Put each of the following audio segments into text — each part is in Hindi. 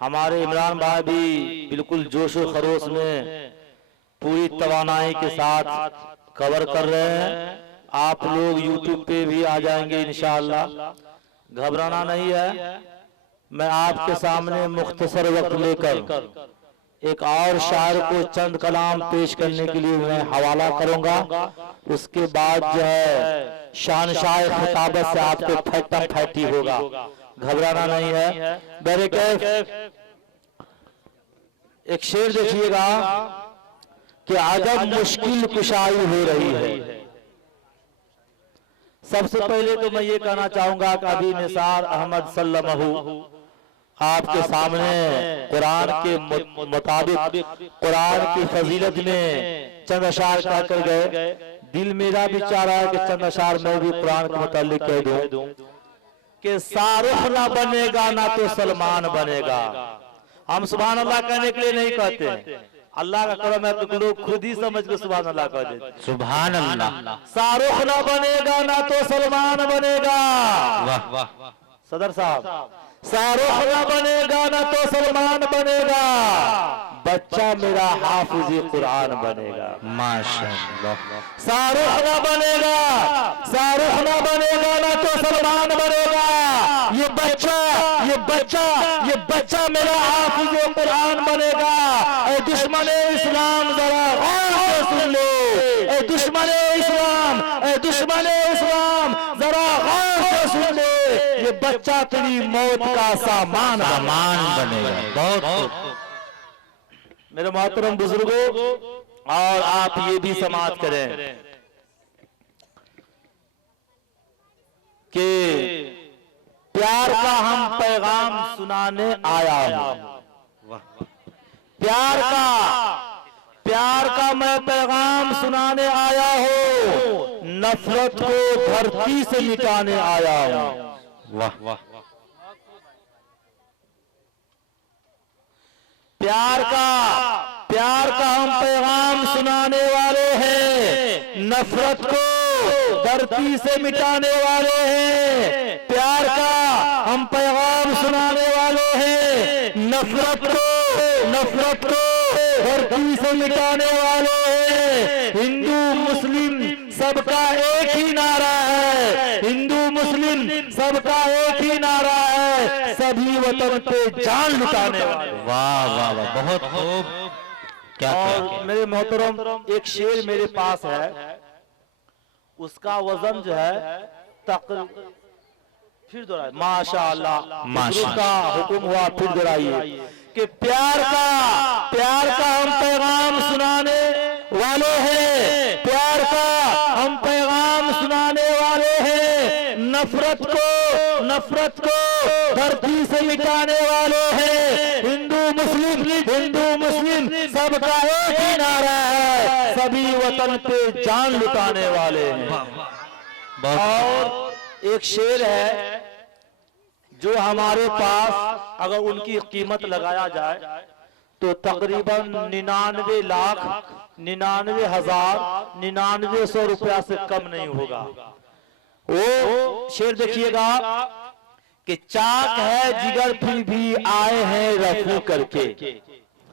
हमारे इमरान भाई भी बिल्कुल जोश और खरोश में पूरी तवानाई के साथ कवर कर रहे हैं। आप लोग यूट्यूब पे भी आ जाएंगे इंशाअल्लाह, घबराना नहीं है। मैं आपके सामने मुख्तसर वक्त लेकर एक और शायर को चंद कलाम पेश करने के लिए मैं हवाला करूंगा। उसके बाद जो है शानशाह खिताबत से आपको फैटम फैटी होगा, घबराना नहीं है। मेरे कैफ एक शेर देखिएगा कि अजब मुश्किल कुशाई हो रही है। सबसे पहले तो मैं ये कहना चाहूंगा कि अभी निसार अहमद सल्लल्लाहु आपके सामने कुरान के मुताबिक कुरान की फजीलत में चंद अशार कहकर गए। दिल मेरा भी चाह रहा है कि चंद अशार मैं भी कुरान के मुतालिक कह दूं कि शाहरुख ना बनेगा ना तो सलमान बनेगा। हम सुभान अल्लाह कहने के लिए नहीं कहते, अल्लाह का करम है तो लोग खुद ही समझ के सुभान अल्लाह कह देते। सुभान अल्लाह। शाहरुख ना बनेगा ना तो सलमान बनेगा। वाह वाह। सदर साहब, शाहरुख ना बनेगा ना तो सलमान बनेगा, बच्चा मेरा हाफिज कुरान बनेगा। माशाअल्लाह। शाहरुख ना बनेगा, शाहरुख ना बनेगा ना तो सलमान बनेगा, ये बच्चा ये बच्चा ये बच्चा मेरा हाफिज कुरान बनेगा। ऐ दुश्मन इस्लाम जरा गौर से सुन लो, ऐ दुश्मन इस्लाम, ऐ दुश्मन इस्लाम जरा गौर से सुन ले, ये बच्चा तेरी मौत का सामान बनेगा। बहुत मेरे मोहतरम बुजुर्गों, और आप ये भी समाज करें कि प्यार का हम पैगाम सुनाने आया हूं। प्यार का मैं पैगाम सुनाने आया हूं, नफरत को धरती से मिटाने आया हूं। वाह वाह। प्यार का हम पैगाम सुनाने वाले हैं, नफरत को धरती से मिटाने वाले हैं। प्यार का हम पैगाम सुनाने वाले हैं, नफरत को धरती से मिटाने वाले हैं। हिंदू मुस्लिम सबका एक ही नारा है, हिंदू मुस्लिम सबका एक ही नारा है, सभी वतन पे जान लुटाने वाले। वाह वाह वाह, बहुत खूब। क्या और मेरे मोहतरम एक शेर मेरे पास है, उसका वजन जो है फिर दोहराइए। माशाअल्लाह, माशाअल्लाह हुक्म हुआ, फिर दोहराइए कि प्यार का हम पैगाम सुनाने वाले हैं, प्यार का हम पैगाम सुनाने वाले हैं, नफरत को धरती से मिटाने वाले हैं। हिंदू मुस्लिम सबका एक ही नारा है, सभी वतन पे जान लुटाने वाले हैं। और एक शेर है जो हमारे पास अगर उनकी कीमत लगाया जाए तो तकरीबन 99 लाख 99 हजार 9900 रुपया से कम नहीं होगा। वो शेर देखिएगा कि चाक है जिगर फिर भी आए हैं रफू करके।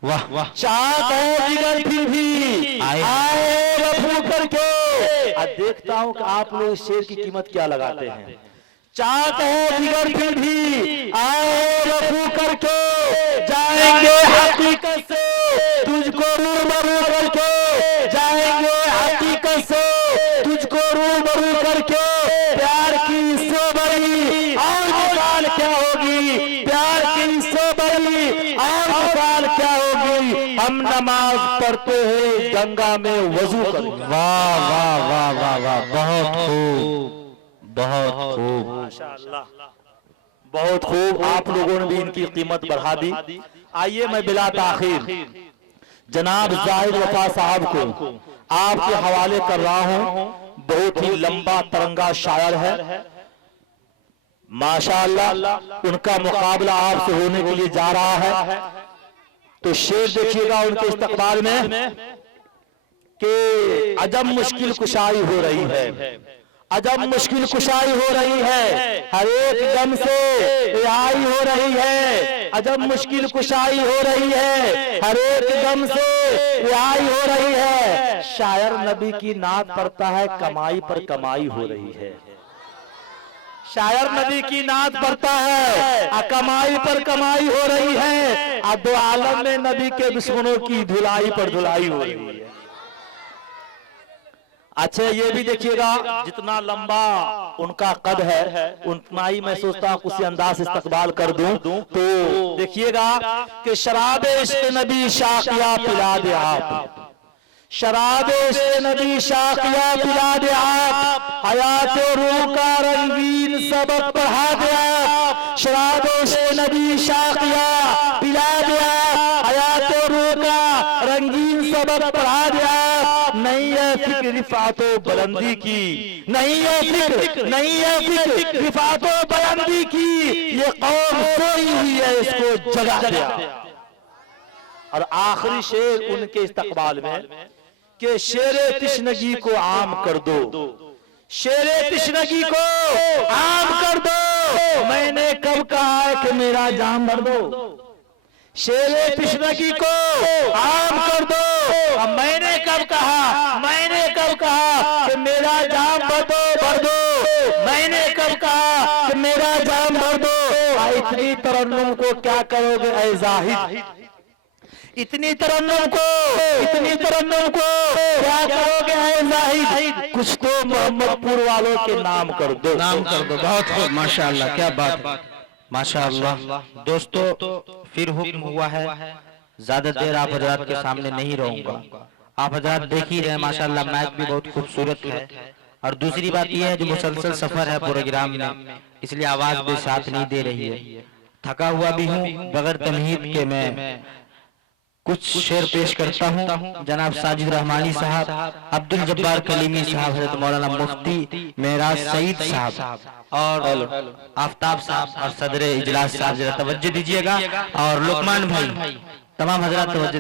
वाह वाह। चाक है जिगर फिर भी आए हैं रफू करके। अब देखता हूं कि आप लोग इस शेर की कीमत क्या लगाते हैं। चाक है जिगर फिर भी आए रफू करके, जाएंगे हकीकत से तुझको रूबरू करके, जाएंगे हकीकत से तुझको रूबरू करके। प्यार की इससे बड़ी और मिसाल क्या होगी, प्यार की इससे बड़ी और मिसाल क्या होगी। हम नमाज पढ़ते हैं गंगा में वजू करके। वाह वाह वाह वाह वाह, बहुत खूब बहुत खूब। माशाअल्लाह, बहुत खूब। आप लोगों ने भी इनकी कीमत बढ़ा दी। आइए मैं बिला ताखीर जनाब जाहिद वफा साहब को आपके हवाले कर रहा हूं। बहुत ही लंबा तरंगा शायर है माशाअल्लाह, उनका मुकाबला आपसे होने के लिए जा रहा है। तो शेर देखिएगा उनके इस्तकबाल में कि अजब मुश्किल कुशाई हो रही है, अजब मुश्किल कुशाई हो रही है, हर एक गम से रिहाई हो रही है। अजब मुश्किल कुशाई हो रही है, हर एक गम से रिहाई हो रही है। शायर नबी की नात पढ़ता है, कमाई पर कमाई हो रही है। शायर नबी की नात पढ़ता है, कमाई पर कमाई हो रही है। अब दो आलम में नबी के दुश्मनों की धुलाई पर धुलाई हो रही है। अच्छा ये भी देखिएगा, जितना लंबा उनका कद है उतना ही मैं सोचता हूँ उसी अंदाज से इस्तकबाल कर दूं। तो देखिएगा कि शराब इश्क़ नबी शाकिया पिला दे आप, शराब इश्क़ नबी शाकिया पिला दे आप, हयात रूह का रंगीन सबक पढ़ा दे आप। शराब इश्क़ नबी शाकिया पिला दे आप, हयात रूह का रंगीन सबक पढ़ा दे आप। नहीं है फिक्र रिफातो बुलंदी की, नहीं है फिक्र, नहीं है फिक्र रिफातो बुलंदी की, ये कौम सोई हुई है इसको जगा दिया। और आखिरी शेर उनके इस्तकबाल में कि शेरे तिश्नगी को आम कर दो, शेरे तिश्नगी को आम कर दो। मैंने कब कहा है कि मेरा जाम भर दो, शेरे तिश्नगी को आम कर दो। अब मैंने कब कहा, मैंने कब कहा कि मेरा जाम भर दो, भर दो। मैंने कब कहा कि मेरा जाम भर दो। इतनी तरन्नुम को क्या करोगे ऐ जाहिद, इतनी तरन्नुम को, इतनी तरन्नुम को क्या करोगे ऐ जाहिद। कुछ तो मोहम्मदपुर वालों के नाम कर दो, नाम कर दो। बहुत खूब, माशाअल्लाह, क्या बात, माशाअल्लाह। दोस्तों फिर हुक्म हुआ है, ज्यादा देर आप हजरात के सामने नहीं रहूंगा। आप हजरात देख ही रहे माशाअल्लाह, मैच भी बहुत खूबसूरत है। और दूसरी बात यह है जो मुसलसल सफर है प्रोग्राम में, इसलिए आवाज भी साथ नहीं दे रही है। थका हुआ भी हूँ, बगैर तमहीद के मैं कुछ शेर पेश करता हूँ। जनाब साजिद रहमानी साहब, अब्दुल जब्बार कलीमी साहब, हजरत मौलाना मुफ्ती मेराज सईद साहब और आफ्ताब साहब और सदर इजलास साहब जरा तवज्जो दीजिएगा। और लुकमान भाई, तमाम हजरात तवज्जो।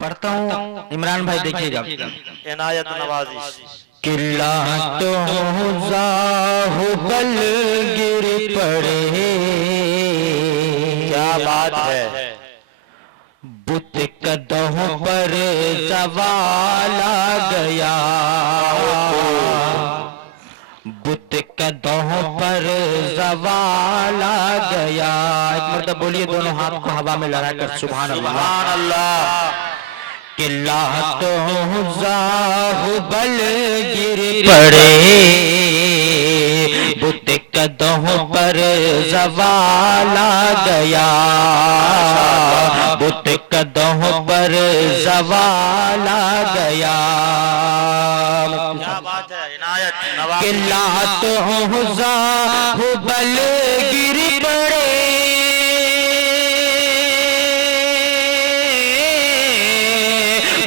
पढ़ता हूँ, इमरान भाई देखिएगा। इनायत नवाजिश किला तो जाहुबल गिर पड़े, क्या बात है। बुत कदमों पर सवाल आ गया, बुत कदमों पर सवाल आ गया। एक मतलब बोलिए दोनों हाथ को हवा में लड़ाकर सुभान अल्लाह, सुभान अल्लाह। किला तो जाहुबल गिर पड़े, बुत कदमों पर सवाल आ गया, बुत कदमों पर सवाल आ गया। क्या बात है। इनायत नवाजिश किला तो जाहुबल गिर पड़े,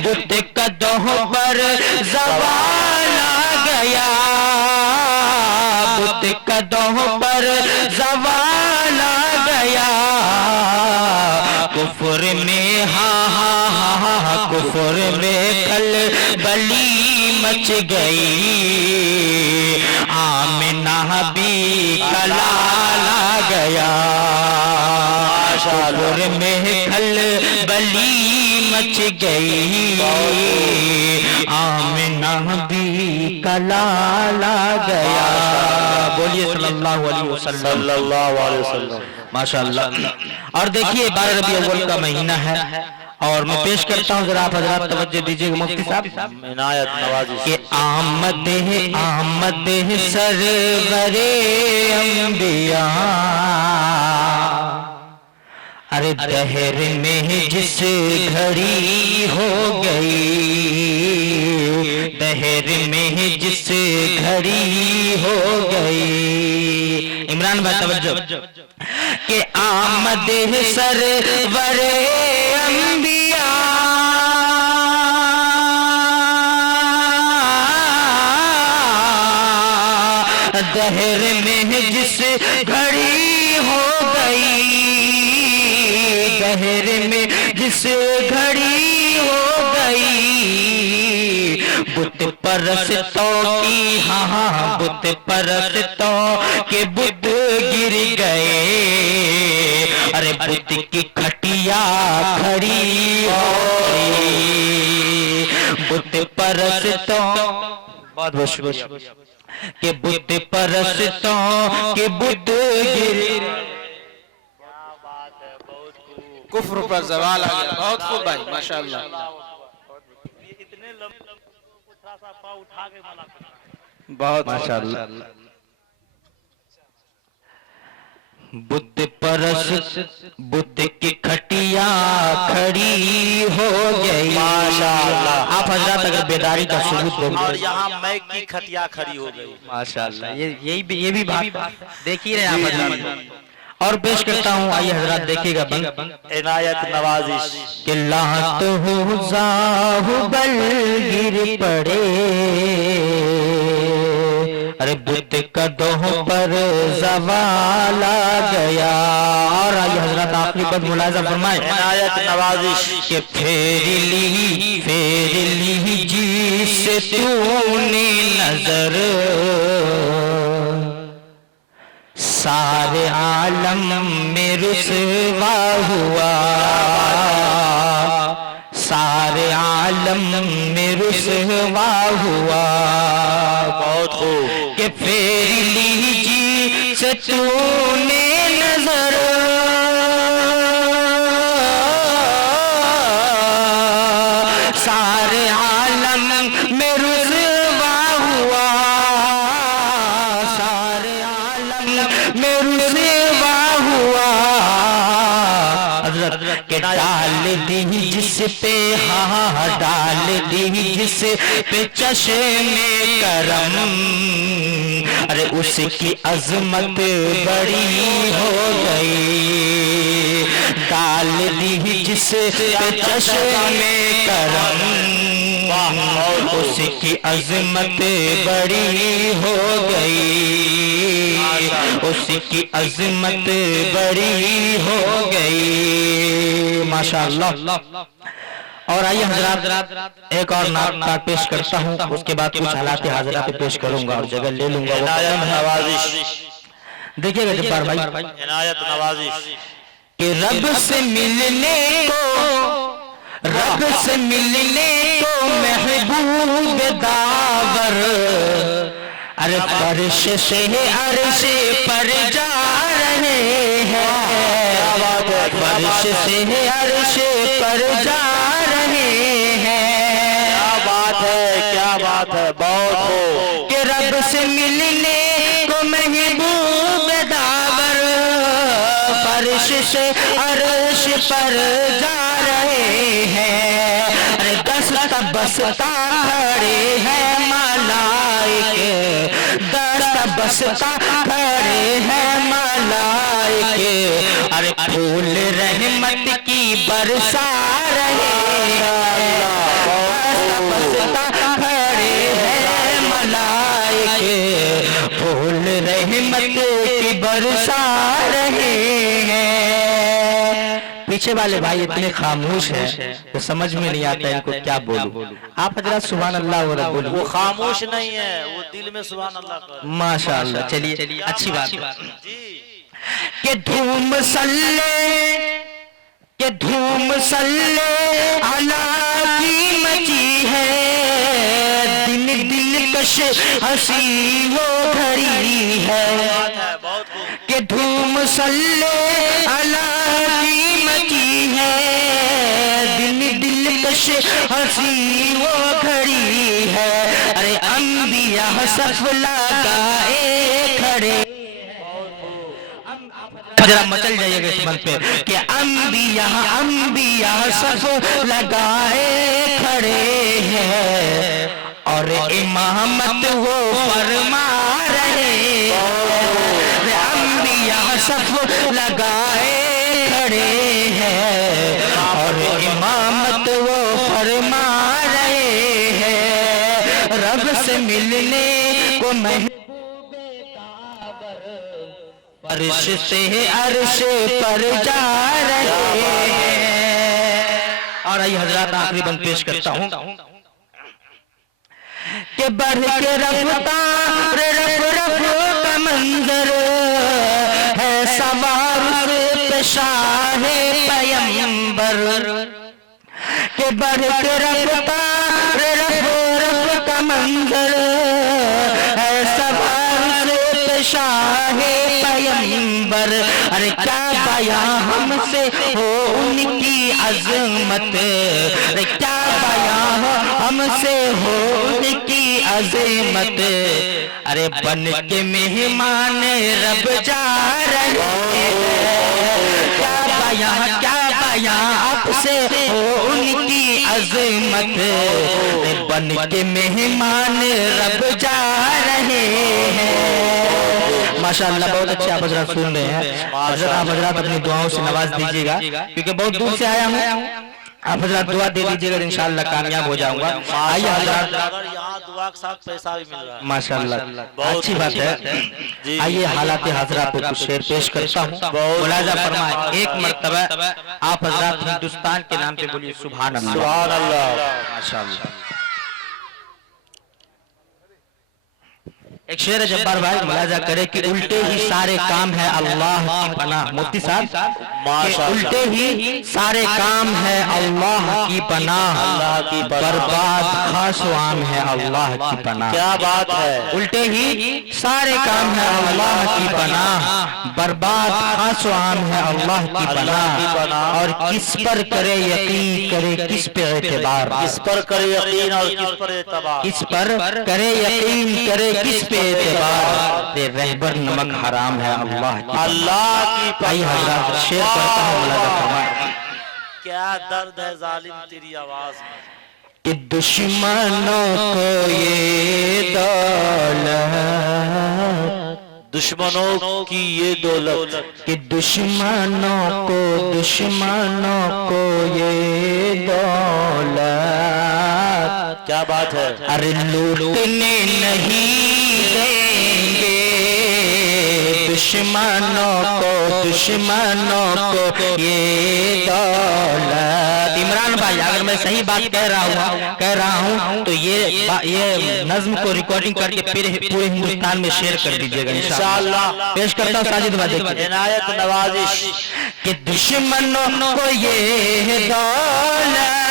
बुत कदमों पर सवाल आ गया, बुत कदमों पर सवाल आ गया। कुफर में हाँ कुफर में खलबली मच गई, आमिना भी कलाल आ गया। कुफर में खलबली मच गई, आमिना भी कलाल आ गया। बोलिए सल्लल्लाहु अलैहि वसल्लम, सल्लल्लाहु अलैहि वसल्लम। माशाअल्लाह। और देखिए 12 रबी अव्वल का महीना है और मैं पेश करता हूँ, जरा आप हजरात तवज्जो दीजिएगा मुफ्ती साहब। इनायत नवाजिश कि आमद है सरवरे अंबिया, अरे दहर में जिस घड़ी हो गई, दहर में जिस घड़ी हो गई। इमरान भाई तवज्जो कि आमद है सरवरे अंबिया, दहर में जिस घड़ी हो गई, दहर में जिस घड़ी हो गई, बुत परस्तों की, हाँ हाँ बुत परस्तों के बुत गिर गए, अरे बुत की खटिया खड़ी हो गई, बुत परस्तों, बहुत बहुत शुक्रिया, के बुत परस्तों के बुत गिर, कुफ्र पर जवाल आ गया। बहुत खूब भाई, माशाअल्लाह। इतने लंबे को थोड़ा सा पाँव उठा के मना करना। बहुत माशाअल्लाह। बुद्ध परस्त बुद्ध की खटिया खड़ी हो गई, माशाअल्लाह। आप हजरत अगर बेदारी का सबूत दोगे, और यहाँ मैक की खटिया खड़ी हो गई, माशाअल्लाह। ये भी बात देख ही रहे हैं आप हजरत। और पेश करता हूँ, आइए हजरत देखिएगा बंद इनायत नवाजिश कि लात हो जाहुबल गिर पड़े, अरे बुद्ध कदों पर जवाल आ गया। और आइए हजरत आखिरी पद मुलाजा फरमाए, इनायत नवाजिश कि फेर ली जिस तूने नजर, सारे आलम में रुसवा हुआ, सारे आलम में रुसवा हुआ। बहुत खूब। कि फेर लीजिए से तूने नजर, सारे आलम में रुसवा हुआ, सारे आलम में रुसवा हुआ। हजरत के डाल दी जिस पे, हाँ डाल दी जिस पे चश्मे करम, अरे उसकी अजमत बड़ी हो गई, डाल दी जिस पे चश्मे करम, उसकी अजमत बड़ी हो गई, उसकी अजमत बड़ी हो गई, माशाअल्लाह। और आइए हजरात एक और नात पेश करता हूँ, उसके बाद कुछ हालात हाजरा पे पेश करूंगा और जगह ले लूंगा। इनायत नवाजिश, देखिएगा जब्बार भाई, इनायत नवाजिश कि रब से मिलने को, रब से मिलने को महबूब दावर, अरे फर्श से अर्श पर जा रहे हैं, फर्श से अर्श पर जा रहे हैं। क्या बात है, क्या बात है, बहुत खूब। कि रब से मिलने को महबूब दावर, फर्श से अर्श पर जा रहे हैं, अरे दस्ता बसता खड़े हैं मलाइके, दस्ता बसता खड़े हैं मलाइके, अरे फूल रहमत की बरसा रहे हैं, दस्ता बसता खड़े हैं मलाइके, फूल रहमत की बरसा रहे हैं। पीछे वाले भाई इतने खामोश हैं तो समझ में नहीं आता इनको क्या बोलूं। आप हजरत सुभान अल्लाह व रब्बुल, वो खामोश नहीं है, वो दिल में सुभान अल्लाह कर। माशाअल्लाह। चलिए अच्छी बात है जी। कि धूम सल्ले, कि धूम सल्ले अला की मची है, दिन दिलकश हंसी वो घड़ी है, बहुत खूब। कि धूम सल्ले अला की मची है, दिन दिलकश हंसी वो घड़ी है, अरे अंबिया सफ लगाए खड़े, जरा मचल जाइएगा इस मन पे, कि अंबिया सफ लगाए खड़े हैं, और इमामत वो फरमा रहे हैं, अंबिया सफ लगाए खड़े हैं, और इमामत वो फरमा रहे हैं, रब से मिलने को अर्श से अर्श पर जा रहे हैं। और आइए हजरात आखिरी बंद पेश करता हूँ, के बढ़ के रफ्तार रफ रफ का मंजर है सवार पे शाह पैगंबर के बढ़ के रफ्तार रफ रफ का मंजर है सवार पे शाह पैगंबर। अरे क्या बयां हमसे हो उनकी अजमत, अरे क्या बयां हमसे हो उनकी अजमत। अरे बन के मेहमान रब जा रहे हैं, क्या बयां आपसे हो उनकी अजमत। बन के मेहमान रब जा रहे हैं। माशाअल्लाह बहुत अच्छे आप हजरात सुन रहे हैं। हजरत आप हजरात अपनी दुआओं से नवाज दीजिएगा, क्योंकि बहुत दूर से आया हूँ। आप हजरात दुआ दे दीजिएगा, इंशाअल्लाह कामयाब हो जाऊंगा। आइए हजरात, यहाँ दुआ के साथ पैसा भी मिल रहा है। माशाअल्लाह अच्छी बात है। आइए हालात हजरात पे कुछ शेर पेश करता हूँ, मुलाजा फरमाए। एक मर्तबा आप हजरात हिंदुस्तान के नाम पे बोलिए सुभान अल्लाह। सुभान अल्लाह। माशाअल्लाह। एक शेर जब्बार भाई मुलाजा करे कि उल्टे ही सारे काम है अल्लाह की पनाह। मुफ्ती साहब, उल्टे ही सारे काम है अल्लाह की पनाह, अल्लाह की बर्बाद खास आम है अल्लाह की पनाह। क्या बात है। उल्टे ही सारे काम है अल्लाह की पनाह, बर्बाद खास आम है अल्लाह की पनाह। और किस पर करे यकीन करे किस पे एतबार, किस पर करे यकीन और किस पर एतबार, किस पर करे यकीन करे किस पे एतबार। रहबर नमक हराम है अल्लाह की भाई। हजरात शेर पढ़ता हूँ, मुलाजा फरमाए। क्या दर्द है जालिम तेरी आवाज में, कि दुश्मनों को ये दौलत, दुश्मनों की ये दौलत, कि दुश्मनों को ये दौलत। क्या बात है। अरे लूटने नहीं देंगे दुश्मनों को ये दौलत। इमरान भाई अगर मैं सही बात कह रहा हूँ तो ये नज्म को रिकॉर्डिंग करके पूरे हिंदुस्तान में शेयर कर दीजिएगा इंशाअल्लाह। पेश करता हूँ साजिद भाई, इनायत नवाजिश। कि दुश्मनों को ये दौलत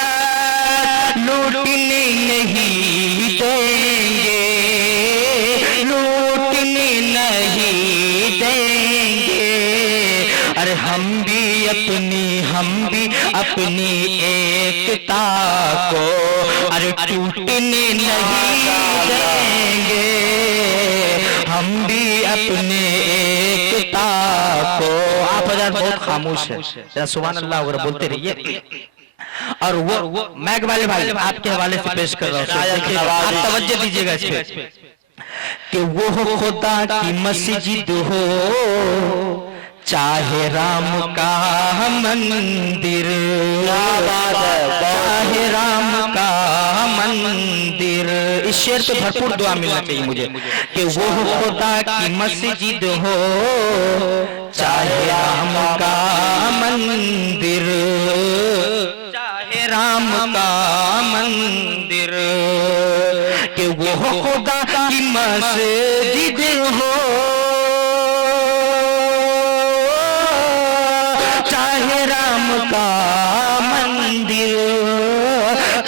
लूटने नहीं देंगे, लूटने नहीं देंगे। अरे हम भी अपनी एकता को अरे टूटने नहीं देंगे। हम भी अपने एकता को। आप हजरात बहुत खामोश है, सुभान अल्लाह वगैरह बोलते रहिए। और वो मैक वाले भाई आपके हवाले से पेश कर रहा हूँ, आप तवज्जो दीजिएगा इस पे। कि वो खुदा की मस्जिद हो चाहे राम का मंदिर, चाहे राम का मंदिर। इस शेर पे भरपूर दुआ मिलना चाहिए मुझे। कि वो खुदा की मस्जिद हो चाहे राम का मंदिर, चाहे राम का मंदिर। कि वो खुदा की मस्जिद हो चाहे राम का मंदिर,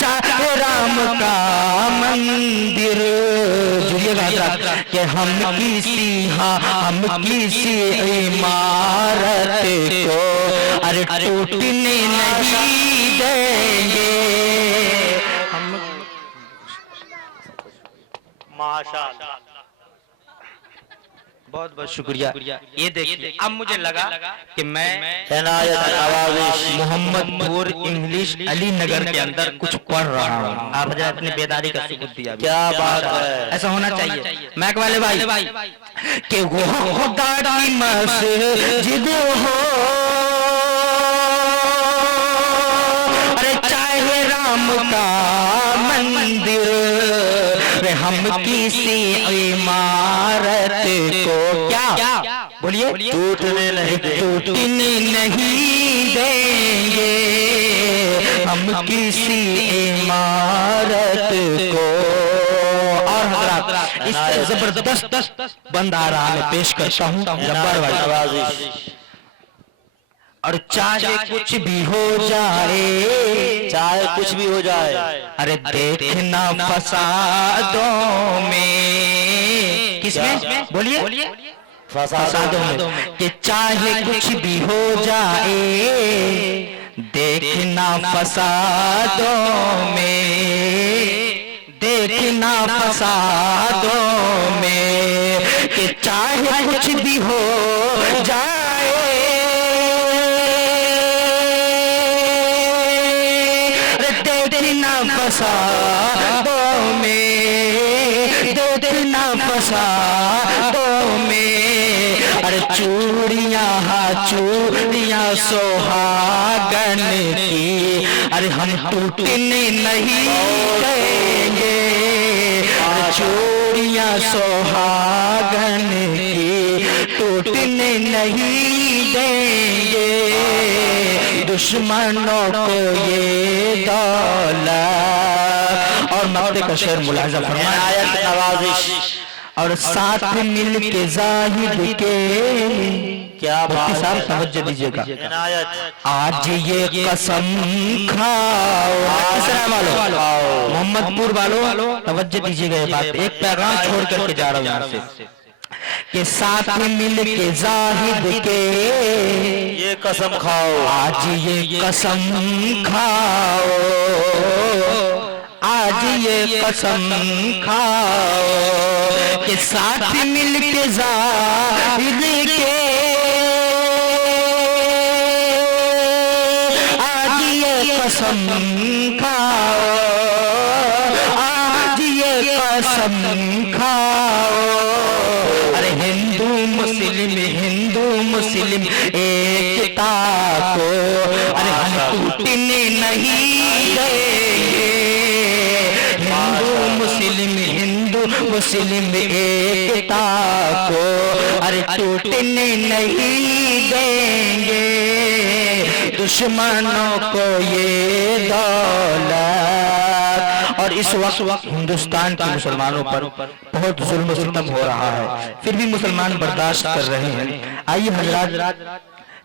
चाहे राम का मंदिर। जुड़िएगा कि हम किसी इमारत को अरे टूटने नहीं देंगे। माशाअल्लाह, बहुत बहुत शुक्रिया। ये देखिए अब मुझे लगा कि मैं मोहम्मदपुर इंग्लिश अली नगर के अंदर कुछ पढ़ रहा हूँ। आप मुझे अपनी बेदारी का सबूत दिया। क्या बात है। ऐसा होना चाहिए। मैक वाले भाई कि वो खुदा की मस्जिद हो अरे चाहे राम का मंदिर। हम किसी इमारत को क्या बोलिए टूटने नहीं देंगे। हम किसी इमारत को इस तरह जबरदस्त बंद आ रहा है, पेश करता हूँ जब्बार भाई। और चाहे कुछ भी हो जाए, चाहे कुछ भी हो जाए, अरे देखना फसादों में, किसमें बोलिए, फसादों में, कि चाहे कुछ भी हो जाए, देखना फसादों में, देखना फसादों में, कि चाहे कुछ भी हो जाए, देखना फसादों में, देखना फसादों में, अरे चूड़ियां सोहागन की, अरे हम टूटने नहीं देंगे, चूड़ियां सोहागन की टूटने नहीं देंगे, दुश्मनों को ये दौलत। और मक्ते का शेर मुलाहिजा फरमाएं, आयत नवाजिश और साथ मिल के जाहिद के, क्या बात साहब है, तवज्जो दीजिएगा, इनायत आज ये कसम खाओ, मोहम्मदपुर वालों तवज्जो दीजिएगा, ये बात एक पैगाम छोड़ करके जा रहा हूँ यहाँ से, कि साथ मिल के जाहिद के ये कसम खाओ, आज ये कसम खाओ, आज ये कसम खाओ, कि साथ मिल के जाहिद के, आज ये कसम खाओ, आज ये कसम खाओ, अरे हिंदू मुस्लिम एकता को, अरे हम टूटने नहीं देंगे, हिंदू मुस्लिम एकता को, अरे टूटने नहीं देंगे, दुश्मनों को ये दौलत। और इस वक्त हिंदुस्तान के मुसलमानों पर बहुत जुल्म सितम हो रहा है, फिर भी मुसलमान बर्दाश्त कर रहे हैं। आइए हजरात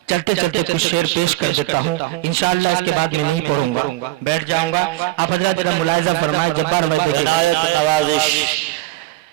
चलते चलते कुछ शेर पेश कर देता हूँ, इंशाअल्लाह इसके बाद मैं नहीं पढ़ूंगा, बैठ जाऊंगा। आप हजरात जरा मुलाहिजा फरमाए, जब्बार भाई देखिए, इनायत नवाजिश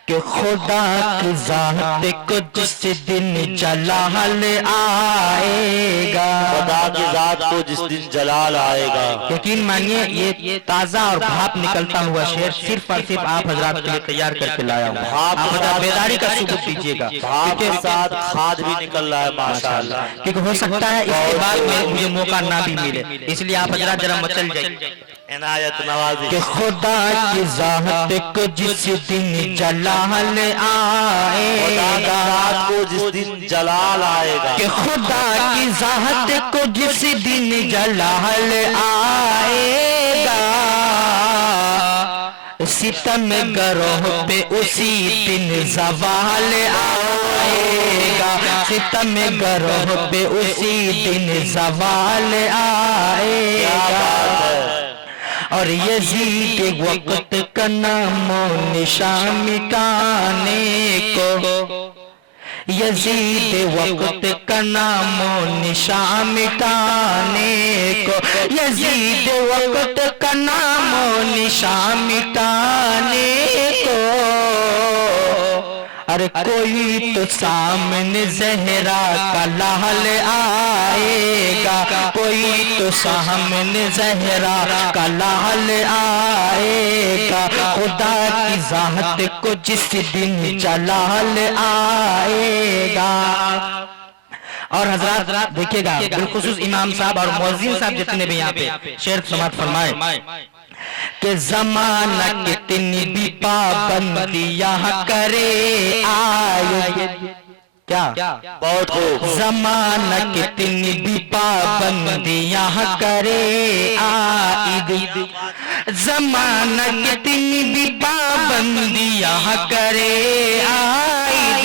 कि खुदा की ज़ात को जिस दिन जलाल आएगा, खुदा की जात को जिस दिन जलाल आएगा, यकीन मानिए ये ताजा और भाप निकलता हुआ शेर सिर्फ और सिर्फ आप हजरात के लिए तैयार करके लाया हूँ। आप हजरात बेदारी का सबूत दीजिएगा, भाप के साथ खाद भी निकल रहा है माशाअल्लाह, क्योंकि हो सकता है इसके बाद में मुझे मौका ना भी मिले, इसलिए आप हजरात जरा मचल जाइए। इनायत नवाजिश कि खुदा की ज़ात को जिस दिन जलाल आएगा, रात को जिस दिन जलाल आएगा, कि खुदा की ज़ात को जिस दिन जलाल आएगा, सितम गरोह पे उसी दिन ज़वाल आएगा, सितम गरोह पे उसी दिन ज़वाल आएगा। और यजीद वक्त का नामो निशान मिटाने को, यजीद वक्त का नामो निशान मिटाने को, यजीद वक्त का नामो निशान मिटाने को, अरे कोई तो सामने ज़हरा का लाल आएगा, कोई तो सामने ज़हरा का लाल आएगा, खुदा की ज़ात को जिस दिन जलाल आएगा। और हजरात देखिएगा, बिलखुसूस इमाम साहब और मुअज्जिन साहब जितने भी यहाँ पे शेर समात फरमाए, कि ज़माना कितनी भी पाबंदियाँ करे आए, क्या बहुत खूब, ज़माना कितनी भी पाबंदियाँ करे आइद, ज़माना कितनी भी पाबंदियाँ करे आइद,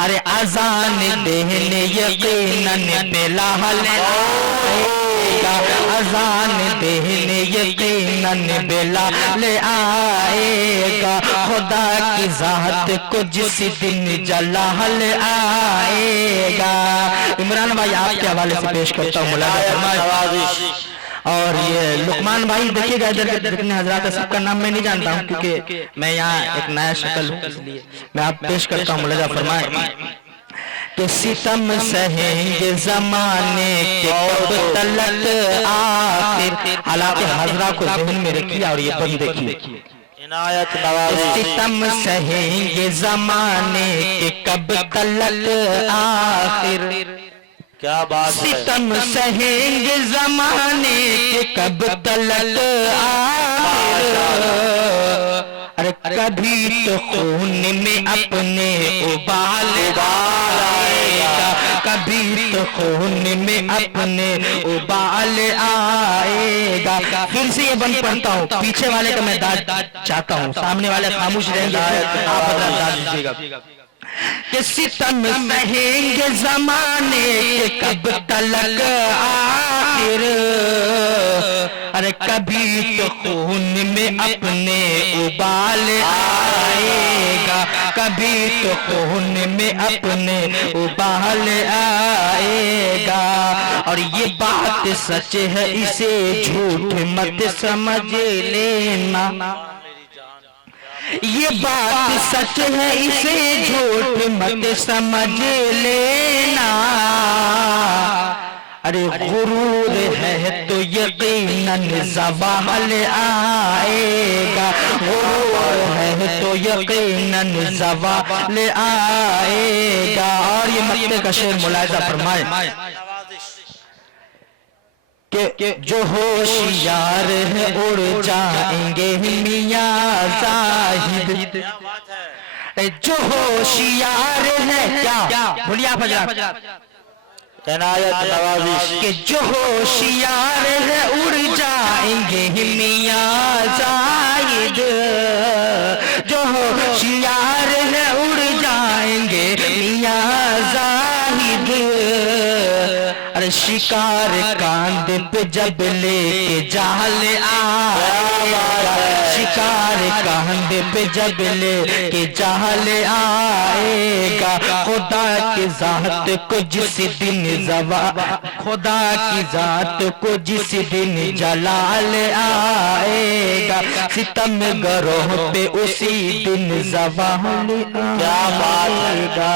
अरे अज़ान देने यकीनन बिलाल आएगा, अज़ान देने यकीनन यकीनन बेलाल आएगा, खुदा की जात को जिस दिन जलाल आएगा। इमरान भाई आपके हवाले से पेश करता हूँ मुलाज़ा। और ये लुकमान भाई देखिएगा इधर जितने हजरात है सबका नाम मैं नहीं जानता हूँ, क्योंकि मैं यहाँ एक नया शक्ल हूँ, इसलिए मैं आप पेश करता हूँ मुलाज़ा फरमाए कि सितम सहेंगे जमाने के कब तलक आखिर। हालांकि हजरा को ज़हन में रखिए और ये बंद देखिए। इनायत नवाज़ी। सितम सहेंगे जमाने के कब तलक आखिर। क्या बात है। सितम सहेंगे जमाने के कब तलक आखिर। अरे कभी तो खून में अपने उबाल आएगा, कभी तो खून में अपने उबाल आएगा। फिर से ये बंद पढ़ता हूँ, पीछे वाले का मैं दाद चाहता हूँ, सामने वाले खामोश रहेंगे, आप दाद दीजिएगा। कि सितम सहेंगे जमाने के कब तलक आखिर। अरे कभी तो खून में अपने उबाल आएगा, कभी तो खून में अपने उबाल आएगा। और ये बात सच है, इसे झूठ मत समझ लेना। ये बात सच है, इसे झूठ मत समझ लेना। अरे गुरूर है तो यकीनन ज़वाल आएगा, गुरूर है तो यकीनन ज़वाल आएगा। और ये मक्के का शेर मुलाहिज़ा फरमाए कि जो होशियार है उड़ जाएंगे मियां जाहिद। जो होशियार है क्या बोलिए आप हज़रात। इनायत नवाज़ी। कि जो होशियार है उड़ जाएंगे मियां जाहिद। जो होशियार है उड़ जाएंगे मियां जाहिद। अरे शिकार कांध पे जब लेके जाल आएगा, शिकार कांध पे जब लेके जाल आएगा। खुदा की जात को जिस दिन खुदा की जात को जिस दिन जलाल आएगा, सितम गरोह पे उसी दिन ज़वाल आएगा।